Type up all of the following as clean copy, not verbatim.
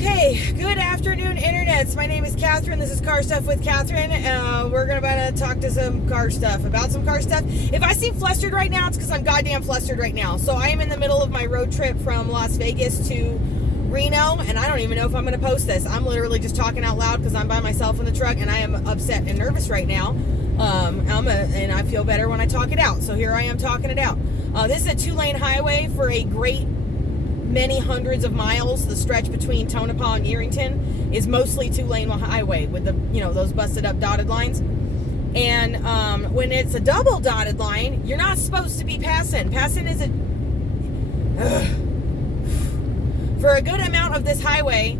Okay, good afternoon, internets. My name is Katherine. This is Car Stuff with Katherine. We're about to talk to some car stuff, about some car stuff. If I seem flustered right now, it's because I'm goddamn flustered right now. So I am in the middle of my road trip from Las Vegas to Reno, and I don't even know if I'm going to post this. I'm literally just talking out loud because I'm by myself in the truck, and I am upset and nervous right now. And I feel better when I talk it out. So here I am talking it out. This is a 2-lane highway for a great many hundreds of miles. The stretch between Tonopah and Yerington is mostly 2-lane highway with the, those busted up dotted lines. And when it's a double dotted line, you're not supposed to be passing. Passing is for a good amount of this highway,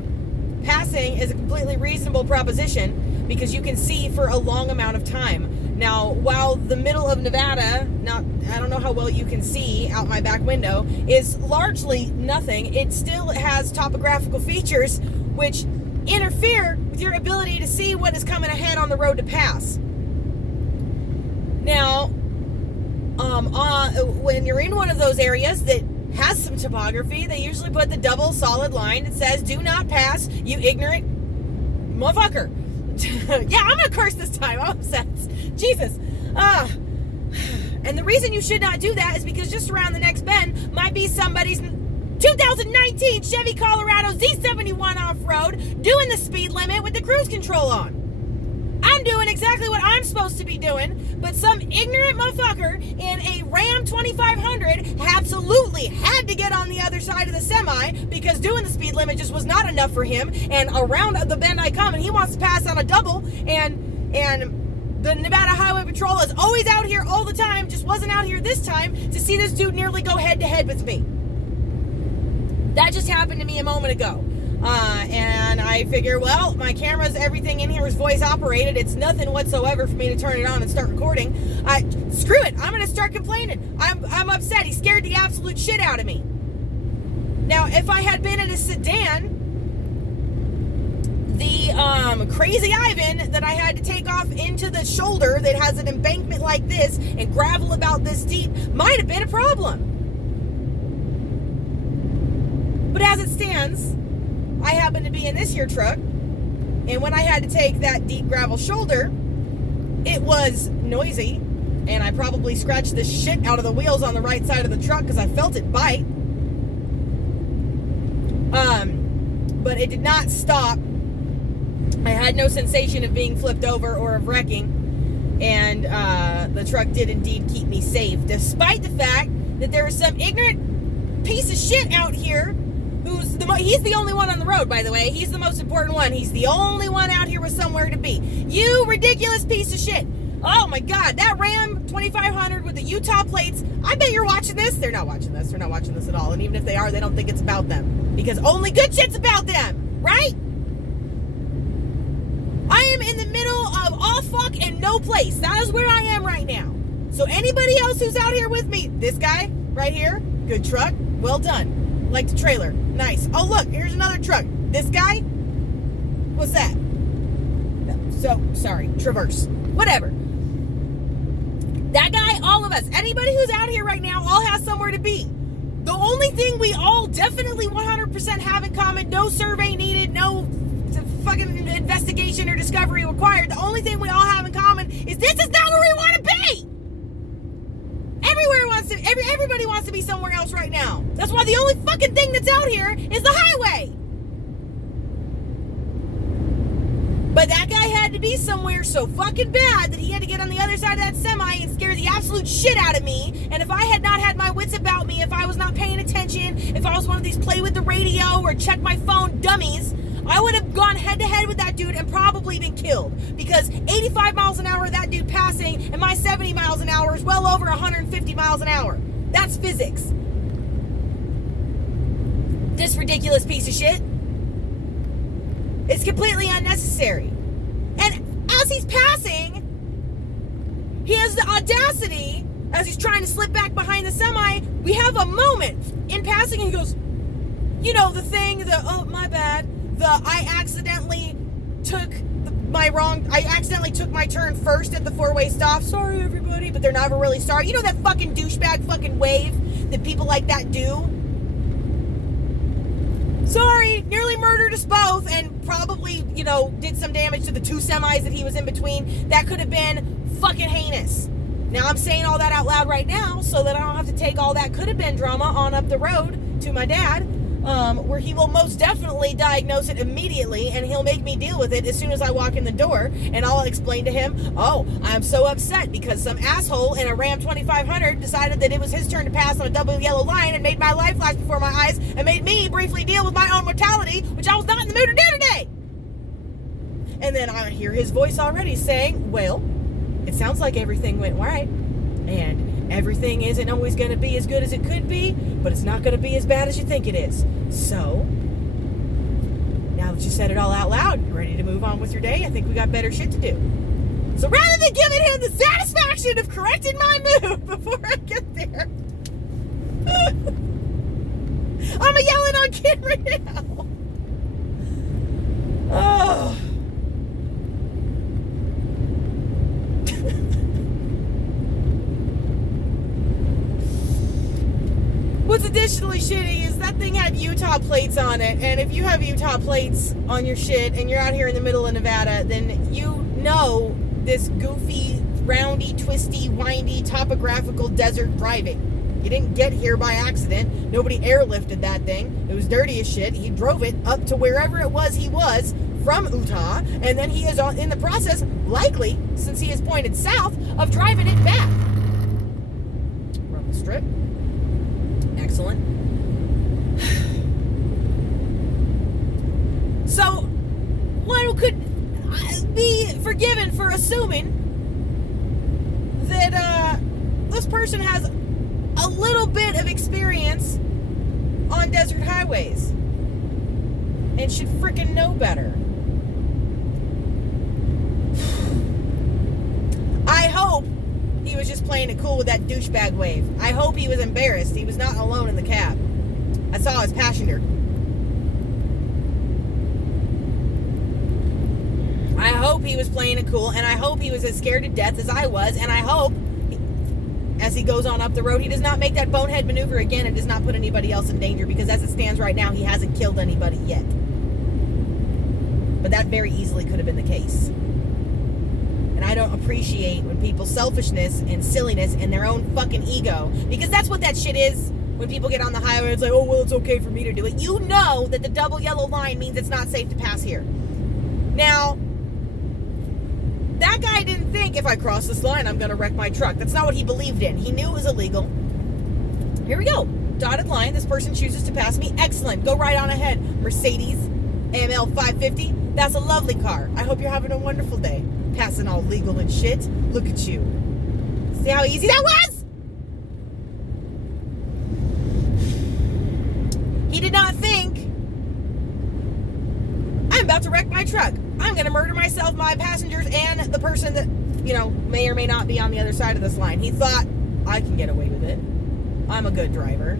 passing is a completely reasonable proposition because you can see for a long amount of time. Now, while the middle of Nevada, I don't know how well you can see out my back window, is largely nothing, it still has topographical features which interfere with your ability to see what is coming ahead on the road to pass. Now, when you're in one of those areas that has some topography, they usually put the double solid line that says, "Do not pass, you ignorant motherfucker." Yeah, I'm gonna curse this time. I'm upset. Jesus. And the reason you should not do that is because just around the next bend might be somebody's 2019 Chevy Colorado Z71 off-road doing the speed limit with the cruise control on. I'm doing exactly what I'm supposed to be doing, but some ignorant motherfucker in a Ram 2500 absolutely had to get on the other side of the semi because doing the speed limit just was not enough for him, and around the bend I come and he wants to pass on a double, and the Nevada Highway Patrol is always out here all the time, just wasn't out here this time to see this dude nearly go head to head with me. That just happened to me a moment ago. And I figure, well, my camera's, everything in here is voice operated. It's nothing whatsoever for me to turn it on and start recording. Screw it. I'm going to start complaining. I'm upset. He scared the absolute shit out of me. Now, if I had been in a sedan, the Crazy Ivan that I had to take off into the shoulder that has an embankment like this and gravel about this deep might have been a problem. But as it stands, I happen to be in this here truck, and when I had to take that deep gravel shoulder, it was noisy, and I probably scratched the shit out of the wheels on the right side of the truck because I felt it bite. But it did not stop. I had no sensation of being flipped over or of wrecking, and the truck did indeed keep me safe, despite the fact that there is some ignorant piece of shit out here he's the only one on the road, by the way. He's the most important one. He's the only one out here with somewhere to be. You ridiculous piece of shit. Oh my God, that Ram 2500 with the Utah plates. I bet you're watching this. They're not watching this. They're not watching this at all. And even if they are, they don't think it's about them. Because only good shit's about them, right? I am in the middle of all fuck and no place. That is where I am right now. So anybody else who's out here with me, this guy right here, good truck, well done. Like the trailer. Nice. Oh, look, here's another truck. This guy? What's that? No, so, sorry. Traverse. Whatever. That guy, all of us. Anybody who's out here right now all has somewhere to be. The only thing we all definitely 100% have in common, no survey needed, no fucking investigation or discovery required. The only thing we all have in common is this is not where we want to be. Everybody wants to be somewhere else right now. That's why the only fucking thing that's out here is the highway. But that guy had to be somewhere so fucking bad that he had to get on the other side of that semi and scare the absolute shit out of me. And if I had not had my wits about me, if I was not paying attention, if I was one of these play with the radio or check my phone dummies, I would have gone head to head with that dude and probably been killed. Because 85 miles an hour, that dude passing, and my 70 miles an hour is well over 150 miles an hour. That's physics. This ridiculous piece of shit. It's completely unnecessary. And as he's passing, he has the audacity, as he's trying to slip back behind the semi, we have a moment in passing, and he goes, the thing, oh, my bad. I accidentally took my turn first at the four-way stop. Sorry, everybody, but they're never really sorry. You know that fucking douchebag fucking wave that people like that do? Sorry, nearly murdered hurt us both and probably, did some damage to the 2 semis that he was in between. That could have been fucking heinous. Now, I'm saying all that out loud right now so that I don't have to take all that could have been drama on up the road to my dad, where he will most definitely diagnose it immediately, and he'll make me deal with it as soon as I walk in the door, and I'll explain to him, oh, I'm so upset because some asshole in a Ram 2500 decided that it was his turn to pass on a double yellow line and made my life flash before my eyes and made me briefly deal with my own mortality, which I was not in the mood to do today. And then I hear his voice already saying, well, it sounds like everything went right, and everything isn't always going to be as good as it could be, but it's not going to be as bad as you think it is. So, now that you said it all out loud, you're ready to move on with your day, I think we got better shit to do. So rather than giving him the satisfaction of correcting my mood before I get there, I'm yelling on camera now. Oh. What's additionally shitty is that thing had Utah plates on it, and if you have Utah plates on your shit and you're out here in the middle of Nevada, then you know this goofy, roundy, twisty, windy, topographical desert driving. You didn't get here by accident. Nobody airlifted that thing. It was dirty as shit. He drove it up to wherever it was he was from Utah, and then he is in the process, likely, since he is pointed south, of driving it back. Run the strip. Excellent. So, one could be forgiven for assuming that this person has a little bit of experience on desert highways and should freaking know better. I hope he was just playing it cool with that douchebag wave. I hope he was embarrassed. He was not alone in the cab. I saw his passenger. I hope he was playing it cool, and I hope he was as scared to death as I was, and I hope, as he goes on up the road, he does not make that bonehead maneuver again and does not put anybody else in danger, because as it stands right now, he hasn't killed anybody yet. But that very easily could have been the case. And I don't appreciate when people's selfishness and silliness and their own fucking ego, because that's what that shit is. When people get on the highway, it's like, oh, well, it's okay for me to do it. You know that the double yellow line means it's not safe to pass here. Now, that guy didn't think, if I cross this line, I'm going to wreck my truck. That's not what he believed in. He knew it was illegal. Here we go. Dotted line. This person chooses to pass me. Excellent. Go right on ahead. Mercedes AML 550. That's a lovely car. I hope you're having a wonderful day. Passing all legal and shit. Look at you. See how easy that was? He did not think, I'm about to wreck my truck. I'm going to murder myself, my passengers, and the person that, may or may not be on the other side of this line. He thought, I can get away with it. I'm a good driver.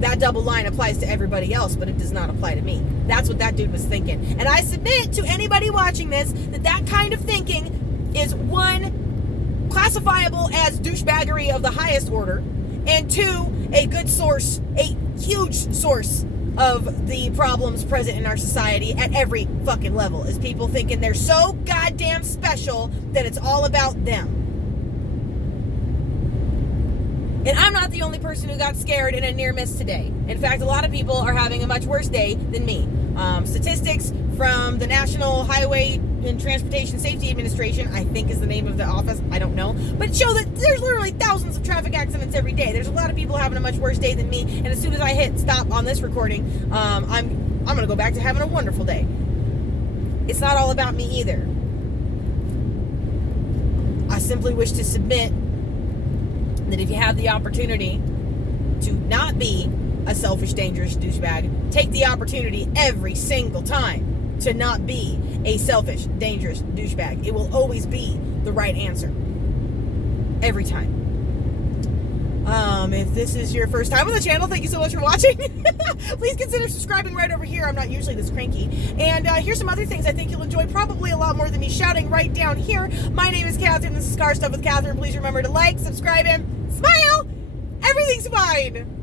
That double line applies to everybody else, but it does not apply to me. That's what that dude was thinking. And I submit to anybody watching this that that kind of thinking is, one, classifiable as douchebaggery of the highest order, and two, a good source, a huge source of the problems present in our society at every fucking level, is people thinking they're so goddamn special that it's all about them. And I'm not the only person who got scared in a near miss today. In fact, a lot of people are having a much worse day than me. Statistics from the National Highway and Transportation Safety Administration, I think is the name of the office, I don't know, but show that there's literally thousands of traffic accidents every day. There's a lot of people having a much worse day than me, and as soon as I hit stop on this recording, I'm going to go back to having a wonderful day. It's not all about me either. I simply wish to submit that if you have the opportunity to not be a selfish, dangerous douchebag, take the opportunity every single time to not be a selfish, dangerous douchebag. It will always be the right answer. Every time. If this is your first time on the channel, thank you so much for watching. Please consider subscribing right over here. I'm not usually this cranky. And here's some other things I think you'll enjoy probably a lot more than me shouting right down here. My name is Katherine. This is Car Stuff with Katherine. Please remember to like, subscribe, and smile. Everything's fine.